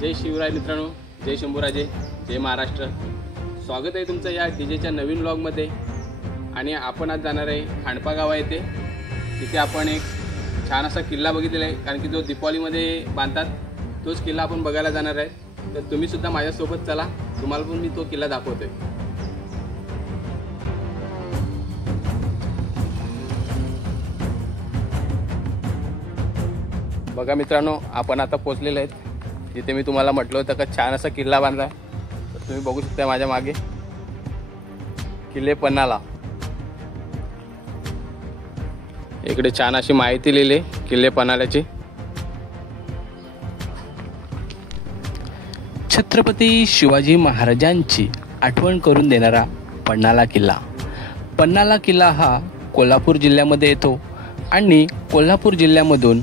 जय शिवराय मित्रांनो, जय शंभूराजे, जय महाराष्ट्र। स्वागत आहे तुमचं या डीजेच्या नवीन व्लॉगमध्ये। आणि आपण आज जाणार आहे खांडपा गावा येथे। तिथे आपण एक छान असा किल्ला बघितलेला आहे, कारण की जो दीपावलीमध्ये बांधतात तोच किल्ला आपण बघायला जाणार आहे। तर तुम्ही सुद्धा माझ्यासोबत चला, तुम्हाला पण मी तो किल्ला दाखवतोय। बघा मित्रांनो, आपण आता पोहोचलेले आहेत जिथे मी तुम्हाला म्हटलं होतं का छान असा किल्ला बांधलाय। तर तुम्ही बघू शकता माझ्या मागे किल्ले पन्हाळा। इकडे छान अशी माहिती लिहिली किल्ले पन्हाळ्याची। छत्रपती शिवाजी महाराजांची आठवण करून देणारा पन्हाळा किल्ला। पन्हाळा किल्ला हा कोल्हापूर जिल्ह्यामध्ये येतो आणि कोल्हापूर जिल्ह्यामधून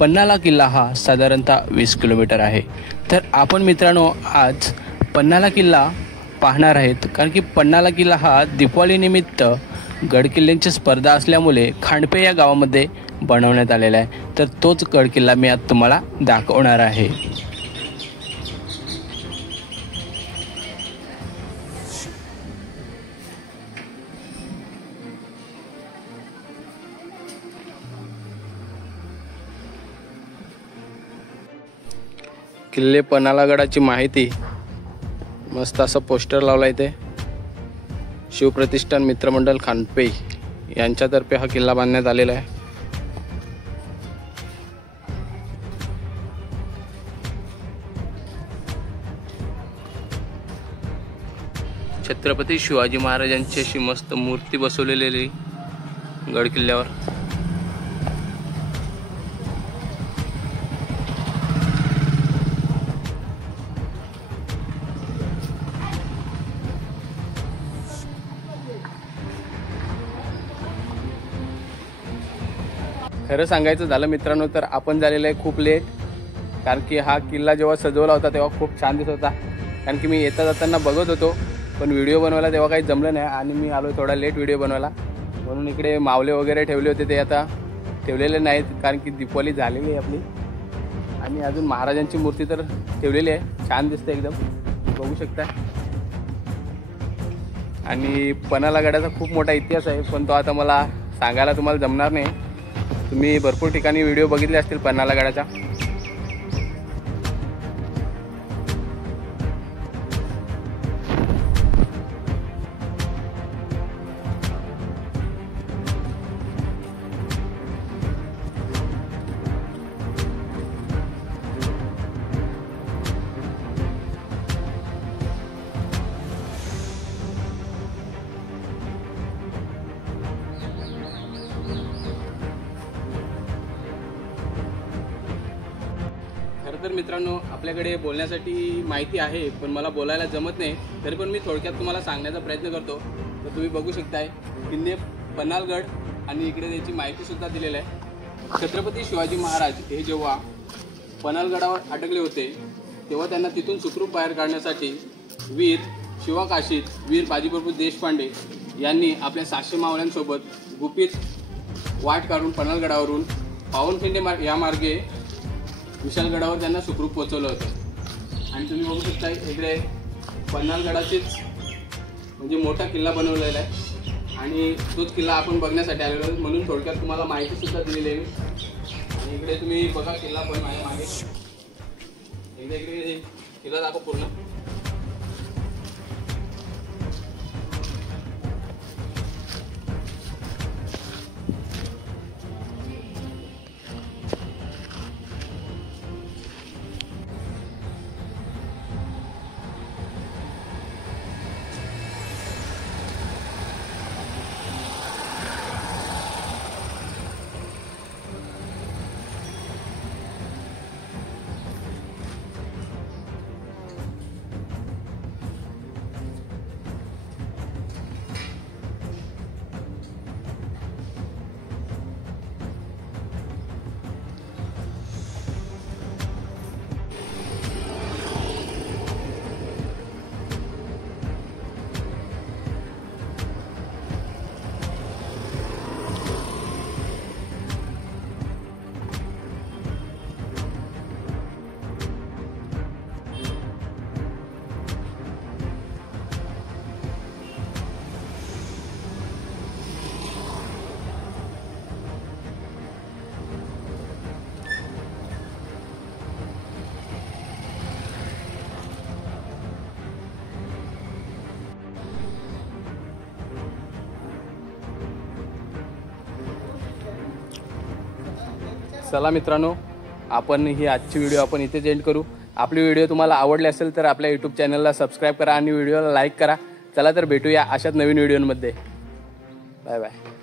पन्हाळा किल्ला हा साधारणतः 20 किलोमीटर आहे। तर आपण मित्रांनो आज पन्हाळा किल्ला पाहणार आहेत, कारण की पन्हाळा किल्ला हा दीपावलीनिमित्त गडकिल्ल्यांची स्पर्धा असल्यामुळे खांडपे या गावामध्ये बनवण्यात आलेला आहे। तर तोच गडकिल्ला मी आज तुम्हाला दाखवणार आहे। किल्ले पन्हाळागडाची माहिती मस्त असं पोस्टर लावला इथे। शिवप्रतिष्ठान मित्रमंडळ खांडपे यांच्यातर्फे हा किल्ला बांधण्यात आलेला आहे। छत्रपती शिवाजी महाराजांची अशी मस्त मूर्ती बसवलेली गड किल्ल्यावर। खरं सांगायचं झालं मित्रांनो तर आपण झालेलं आहे खूप लेट, कारण की हा किल्ला जेव्हा सजवला होता तेव्हा खूप छान दिसत होता। कारण की मी येता जाताना बघत होतो, पण व्हिडिओ बनवायला तेव्हा काही जमलं नाही आणि मी आलो थोडा लेट व्हिडिओ बनवायला। म्हणून इकडे मावले वगैरे ठेवले होते, ते आता ठेवलेले नाहीत, कारण की दीपावली झालेली आहे आपली। आणि अजून महाराजांची मूर्ती तर ठेवलेली आहे, छान दिसते एकदम, बघू शकता। आणि पन्हाळा गडाचा खूप मोठा इतिहास आहे, पण तो आता मला सांगायला तुम्हाला जमणार नाही। तुम्ही भरपूर ठिकाणी व्हिडिओ बघितले असतील पन्हाळा गडाचा। तर मित्रांनो, आपल्याकडे बोलण्यासाठी माहिती आहे, पण मला बोलायला जमत नाही, तरी पण मी थोडक्यात तुम्हाला सांगण्याचा प्रयत्न करतो। तर तुम्ही बघू शकताय किल्ले पन्हाळगड आणि इकडे त्याची माहिती सुद्धा दिलेली आहे। छत्रपती शिवाजी महाराज हे जेव्हा पन्हाळगडावर अटकले होते तेव्हा त्यांना तिथून सुखरूप बाहेर काढण्यासाठी वीर शिवाकाशीत वीर बाजीप्रभू देशपांडे यांनी आपल्या 700 मावळ्यांसोबत गुपित वाट काढून पन्हाळगडावरून पावनखिंडी या मार्गे विशाळगडावर त्यांना सुखरूप पोहोचवलं होतं। आणि तुम्ही बघू शकता इकडे पन्हाळगडाचीच म्हणजे मोठा किल्ला बनवलेला आहे आणि तोच किल्ला आपण बघण्यासाठी आलेलो आहोत, म्हणून थोडक्यात तुम्हाला माहिती सुद्धा दिलेली आहे। आणि इकडे तुम्ही बघा किल्ला पण माझ्या मागे, एकदा इकडे किल्ला दाखव पूर्ण। चला मित्रांनो, आपण ही आजची व्हिडिओ आपण इथेच एंड करू. आपली व्हिडिओ तुम्हाला आवडली असेल तर आपल्या यूट्यूब चॅनलला सबस्क्राईब करा आणि व्हिडिओला लाईक करा. चला तर भेटूया अशाच नवीन व्हिडिओमध्ये. Bye bye.